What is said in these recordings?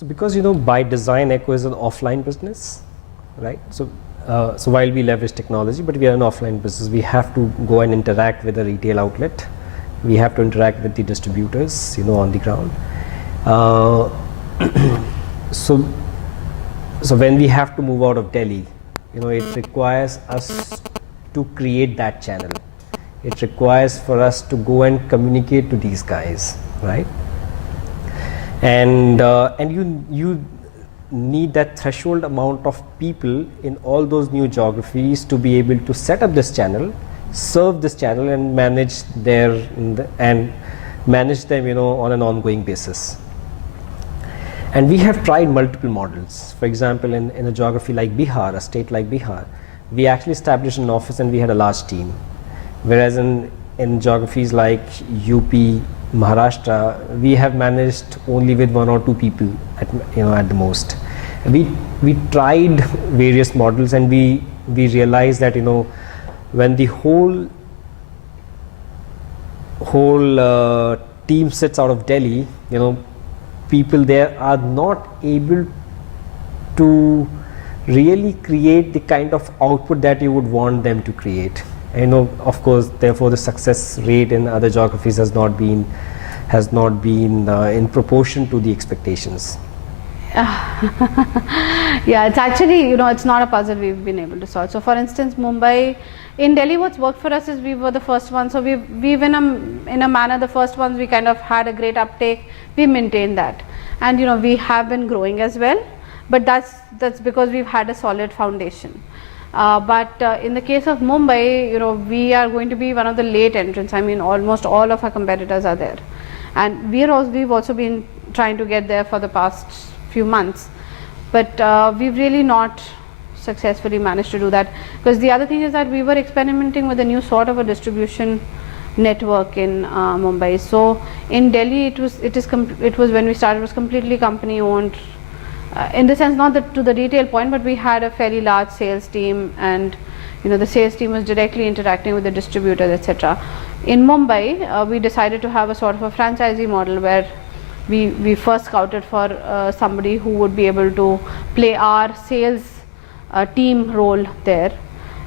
So because by design Echo is an offline business, right? So while we leverage technology, but we are an offline business, we have to go and interact with the retail outlet. We have to interact with the distributors, on the ground. So when we have to move out of Delhi, it requires us to create that channel. It requires for us to go and communicate to these guys, right? And you need that threshold amount of people in all those new geographies to be able to set up this channel, serve this channel, and manage them, on an ongoing basis. And we have tried multiple models. For example, in a geography like Bihar, a state like Bihar, we actually established an office and we had a large team. Whereas in geographies like UP, Maharashtra, we have managed only with 1 or 2 people at the most. We tried various models, and we realized that when the whole team sits out of Delhi, people there are not able to really create the kind of output that you would want them to create. Of course, therefore the success rate in other geographies has not been in proportion to the expectations. Yeah, it's actually, it's not a puzzle we've been able to solve. So for instance, Mumbai, in Delhi, what's worked for us is we were the first ones. So we've in a manner, the first ones, we kind of had a great uptake. We maintained that. And we have been growing as well, but that's because we've had a solid foundation. But in the case of Mumbai, we are going to be one of the late entrants. I mean, almost all of our competitors are there. And we've also been trying to get there for the past few months. But we've really not successfully managed to do that. Because the other thing is that we were experimenting with a new sort of a distribution network in Mumbai. So in Delhi, it was when we started, it was completely company owned. In the sense, not to the retail point, but we had a fairly large sales team, and the sales team was directly interacting with the distributors, etc. In Mumbai, we decided to have a sort of a franchisee model where we first scouted for somebody who would be able to play our sales team role there,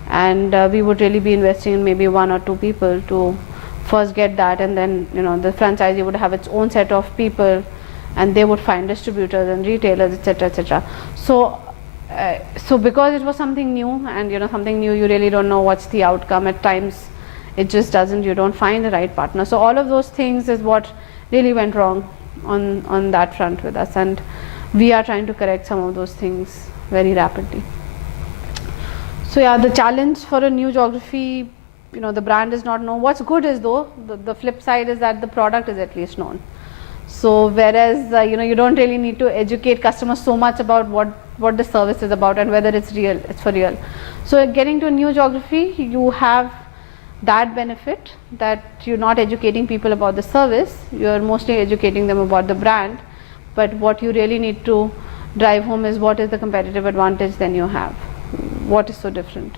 and we would really be investing in maybe 1 or 2 people to first get that, and then the franchisee would have its own set of people, and they would find distributors and retailers, etc., etc. So because it was something new, and something new, you really don't know what's the outcome. At times it just doesn't, you don't find the right partner. So all of those things is what really went wrong on that front with us, and we are trying to correct some of those things very rapidly. So yeah, the challenge for a new geography, the brand is not known. What's good is though, the flip side is that the product is at least known. So whereas you don't really need to educate customers so much about what the service is about and whether it's for real. So getting to a new geography, you have that benefit that you're not educating people about the service, you're mostly educating them about the brand. But what you really need to drive home is what is the competitive advantage then you have, what is so different.